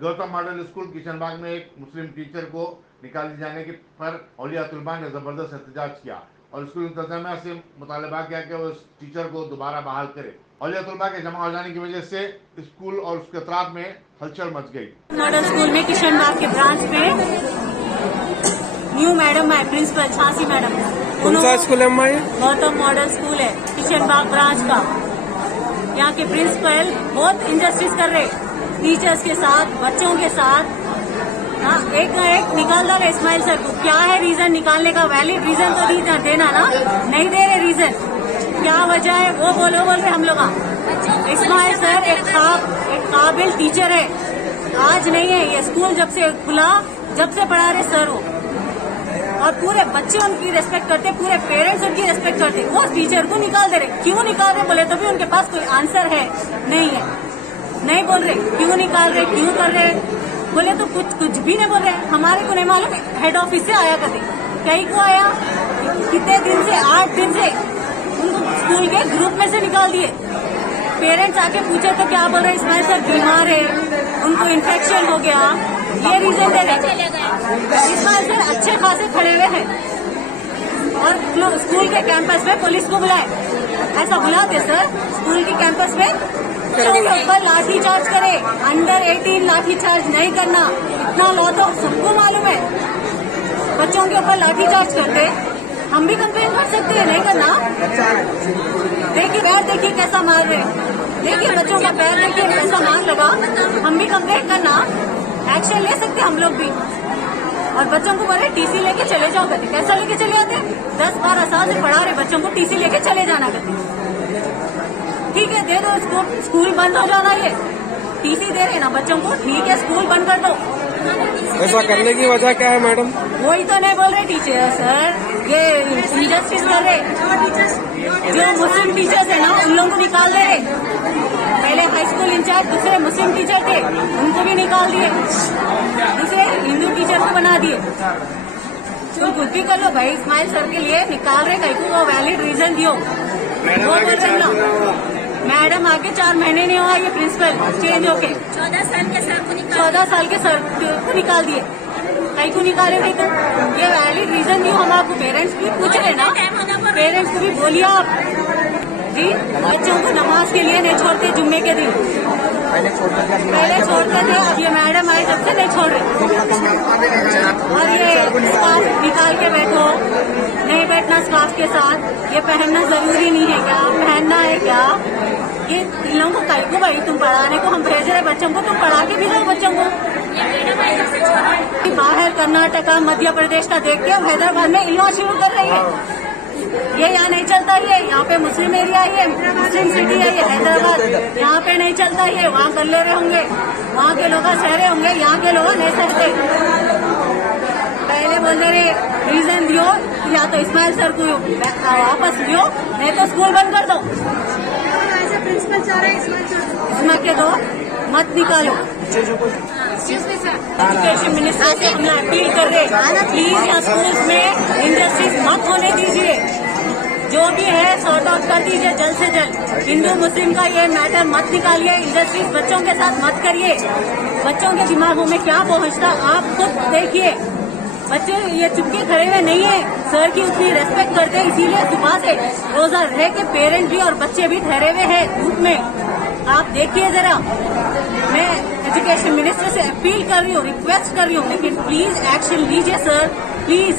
Gautam model school Kishanbagh में एक मुस्लिम teacher को निकाले जाने के पर औलिया तुलबा ने जबरदस्त एहतजाज किया और स्कूल इंतजामिया से मुतालबा किया कि वो इस टीचर को दोबारा बहाल करे। औलिया तुलबा के जमा हो जाने की वजह से स्कूल और उसके अतराफ में हलचल मच गई। मॉडल स्कूल में किशनबाग के ब्रांच में न्यू मैडम है प्रिंसिपल झांसी मैडम। कौन सा स्कूल है अम्मा? गौतम मॉडल स्कूल है किशनबाग ब्रांच का। यहाँ के प्रिंसिपल बहुत इंजस्टिस कर रहे टीचर्स के साथ, बच्चों के साथ। एक ना एक निकाल रहा है इस्माइल सर को। क्या है रीजन निकालने का? वैलिड रीजन तो देना ना, नहीं दे रहे रीजन। क्या वजह है वो बोल रहे हम लोग। इस्माइल सर एक काबिल टीचर है, आज नहीं है। ये स्कूल जब से खुला, जब से पढ़ा रहे सर वो, और पूरे बच्चे उनकी रेस्पेक्ट करते, पूरे पेरेंट्स उनकी रेस्पेक्ट करते। वो टीचर को निकाल दे रहे। क्यों निकाल रहे बोले तो भी उनके पास कोई आंसर है नहीं है, नहीं बोल रहे क्यों निकाल रहे, क्यों कर रहे बोले तो कुछ भी नहीं बोल रहे। हमारे को नहीं मालूम, हेड ऑफिस से आया करते। कहीं को आया, कितने दिन से, 8 दिन से उनको स्कूल के ग्रुप में से निकाल दिए। पेरेंट्स आके पूछे तो क्या बोल रहे, इस्माइल सर बीमार है, उनको इन्फेक्शन हो गया, ये रीजन दे रहे। इस्माइल सर अच्छे खासे खड़े हुए हैं और स्कूल के कैंपस में पुलिस को बुलाए। ऐसा बुलाते सर स्कूल के कैंपस में बच्चों के ऊपर लाठी चार्ज करे। अंडर 18 लाठी चार्ज नहीं करना, इतना लॉ तो सबको मालूम है। बच्चों के ऊपर लाठी चार्ज करते, हम भी कंप्लेन कर सकते हैं, नहीं करना। देखिए पैर देखिए कैसा मार रहे, देखिए बच्चों का पैर देखिए कैसा मार लगा। हम भी कंप्लेन करना, एक्शन ले सकते हम लोग भी। और बच्चों को बोले टीसी लेके चले जाओ करते। कैसा लेके चले जाते? 10-12 साल से पढ़ा रहे बच्चों को टीसी लेके चले जाना करते। ठीक है दे दो इसको, स्कूल बंद हो जाना। ये टीसी दे रहे ना बच्चों को, ठीक है स्कूल बंद कर दो। ऐसा करने की वजह क्या है मैडम? वही तो नहीं बोल रहे टीचर सर, ये इंजस्टिस कर रहे। जो मुस्लिम टीचर्स है ना उन लोगों को निकाल दे रहे। पहले हाई स्कूल इंचार्ज दूसरे मुस्लिम टीचर थे, उनको भी निकाल दिए, दूसरे हिंदू टीचर को बना दिए। तो खुद भी कर लो भाई, इस्माइल सर के लिए निकाल रहे, कहीं को वो वैलिड रीजन दियो। वो बोल रहे ना मैडम आके 4 महीने नहीं हुआ ये प्रिंसिपल चेंज होके। 14 साल के सर को निकाल दिए। कहीं को निकाले भाई? तो ये वैलिड रीजन दियो। हम आपको पेरेंट्स भी पूछ रहे ना, पेरेंट्स को भी बोलिए आप जी। बच्चों को नमाज के लिए नहीं छोड़ते जुम्मे के दिन, पहले छोड़ते थे, अब ये मैडम आई जब से नहीं छोड़ रहे। और ये स्कार्फ निकाल के बैठो, नहीं बैठना स्कार्फ के साथ, ये पहनना जरूरी नहीं है क्या? पहनना है क्या? ये इन लोगों को कहीं को भाई तुम पढ़ाने को हम भेज रहे बच्चों को, तुम पढ़ा के भी दो बच्चों को। बाहर कर्नाटका मध्य प्रदेश का देख के हैदराबाद में इलाज शुरू कर रही है। ये यहाँ नहीं चलता, ये यहाँ पे मुस्लिम एरिया है, मुस्लिम सिटी है ये हैदराबाद, यहाँ पे नहीं चलता। ये वहाँ कर ले रहे होंगे, वहाँ के लोग सह रहे होंगे, यहाँ के लोग नहीं सहते। पहले बोल रहे रीजन दियो, या तो इस्माइल सर को वापस दियो, नहीं तो स्कूल बंद कर दो। प्रिंसिपल चाह रहे इस्माइल के दो, मत निकालो। एजुकेशन मिनिस्टर से हम अपील कर रहे, प्लीज यहाँ स्कूल्स में इंजस्टिस मत होने दीजिए। जो भी है सॉर्ट आउट कर दीजिए जल्द से जल्द। हिंदू मुस्लिम का ये मैटर मत निकालिए, इंजस्टिस बच्चों के साथ मत करिए। बच्चों के दिमागों में क्या पहुंचता आप खुद देखिए। बच्चे ये चुपके खड़े हुए नहीं है, सर की उतनी रेस्पेक्ट करते, इसीलिए सुबह से रोजा रह के पेरेंट्स भी और बच्चे भी ठहरे हुए हैं धूप में। आप देखिए जरा, मैं एजुकेशन मिनिस्टर से अपील कर रही हूँ, रिक्वेस्ट कर रही हूँ, लेकिन प्लीज एक्शन लीजिए सर, प्लीज।